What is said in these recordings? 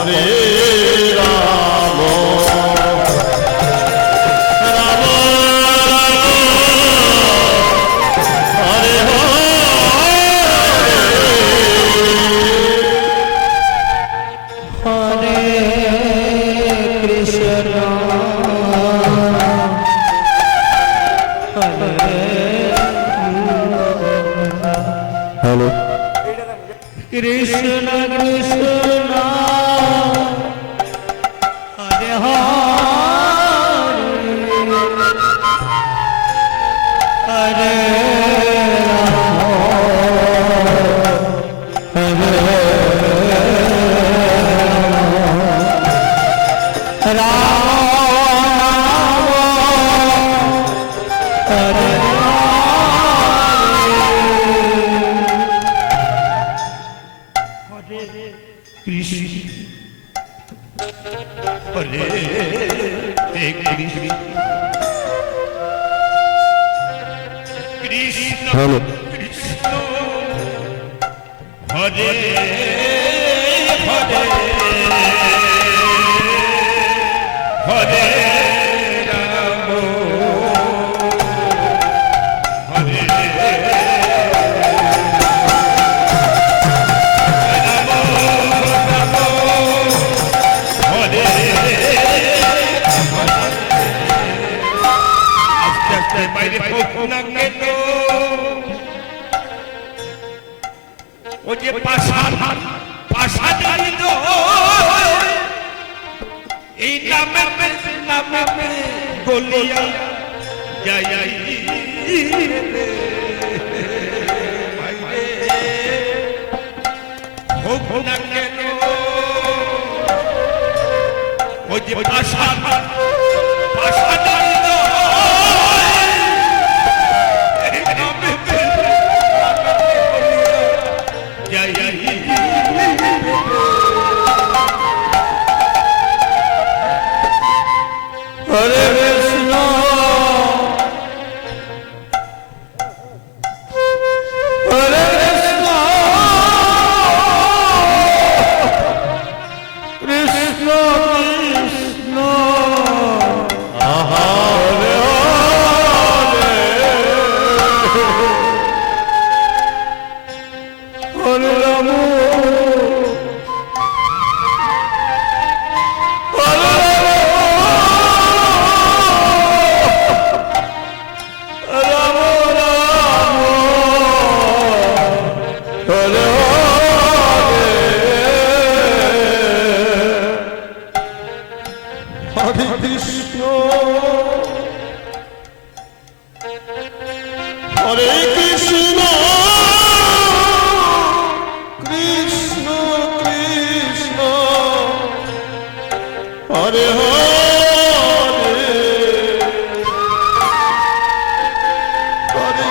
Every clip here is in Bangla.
হরে হ্যালো হরে ভজে ভজে রাম ও যে পাশান পাশান জানিত এই নামে নামে গলিয়া যাই হোক না কেন, ও যে পাশান পাশান হরে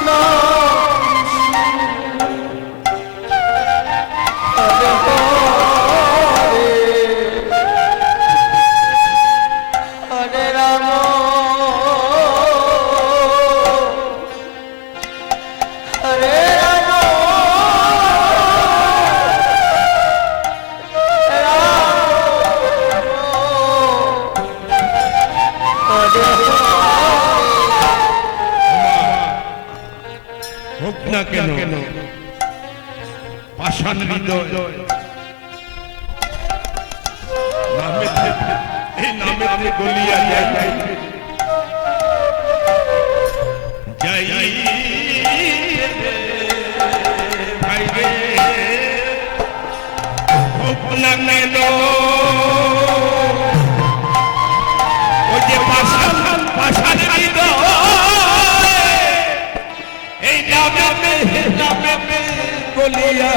No. খান হৃদয় নামে এই নামে আমি গলিয়া যাই। যাই ভাই রে। ভোপনা গেল ওই যে পাশাল পাশাল হৃদয়। এই নামে নামে গলিয়া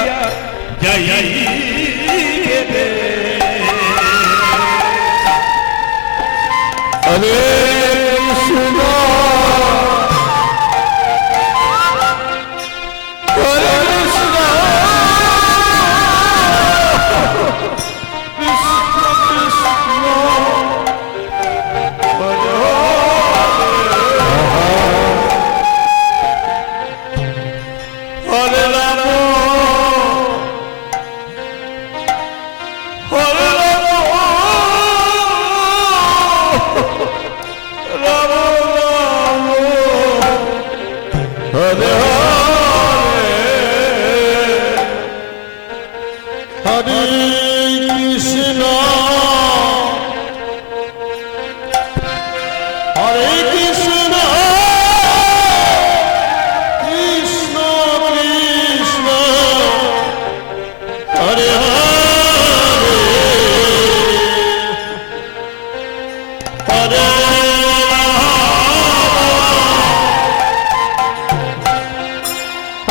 Amen.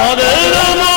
আমাদের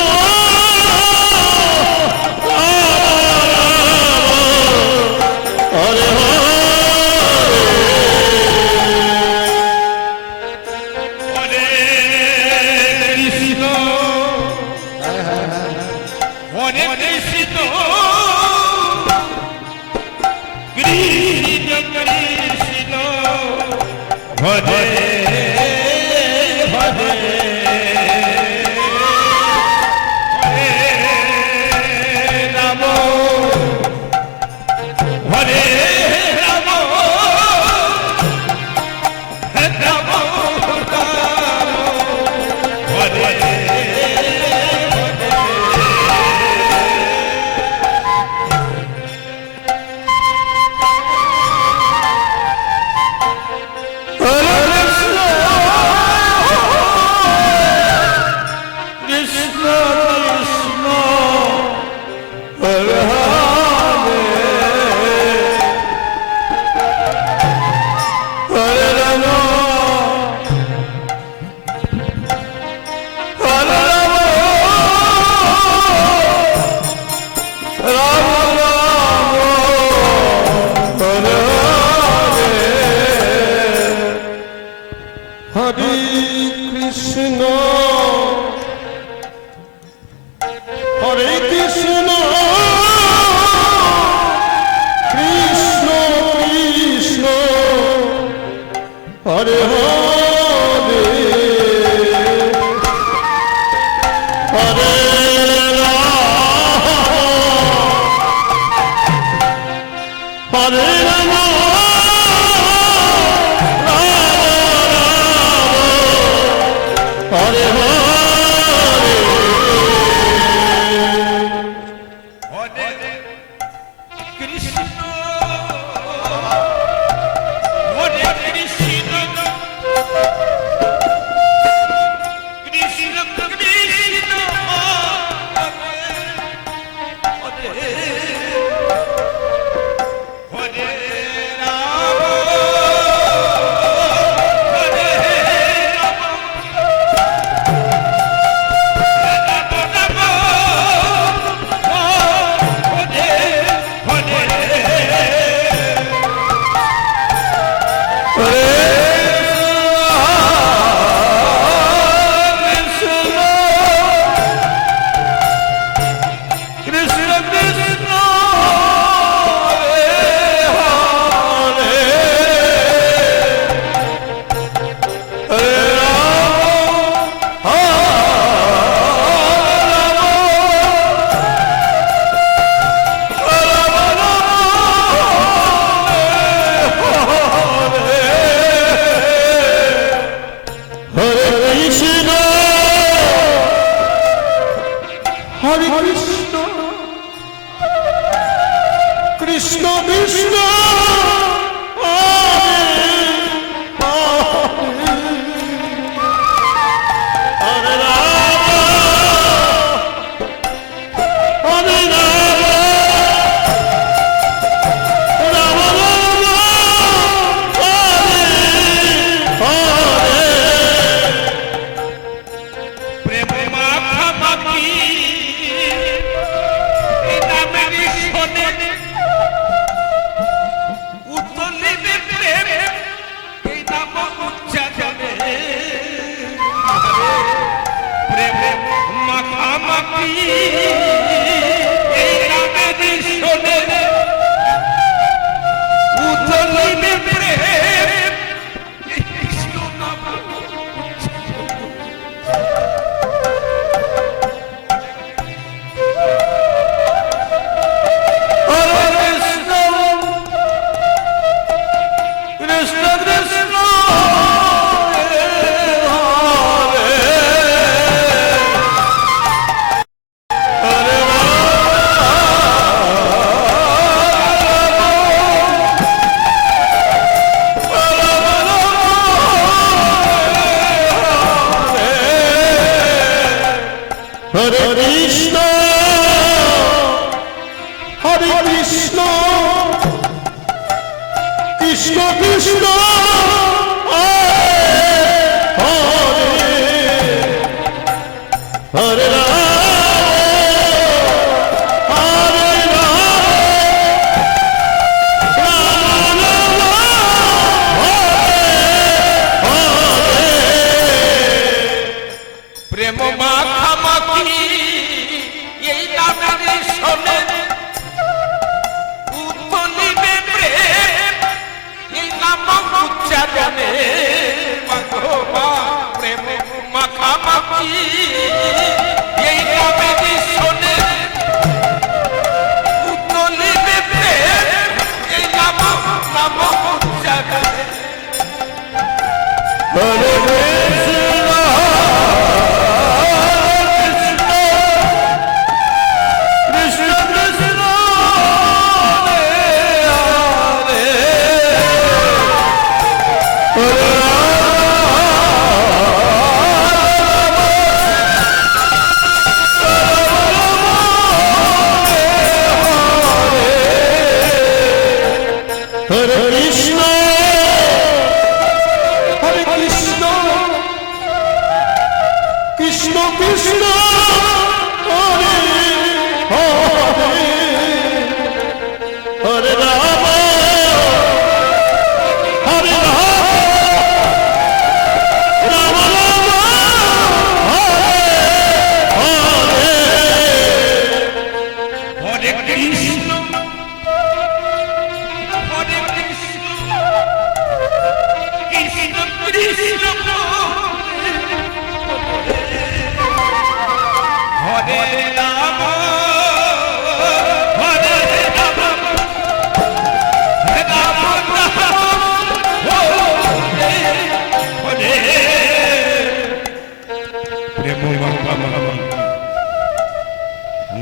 মাখামাখি কৃষ্ণ কৃষ্ণ হরে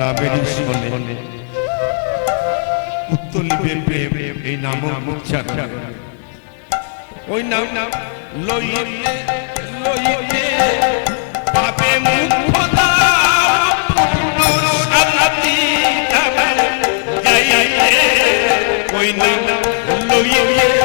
না বেরিস মনে উত্তর লিপে প্রেম এই নাম উচ্চার ওই নাম নাম লইতে লইতে পাপে মুখ Oh, yeah, yeah.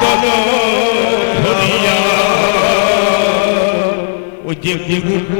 বদল ভরিয়া ও যে গুরু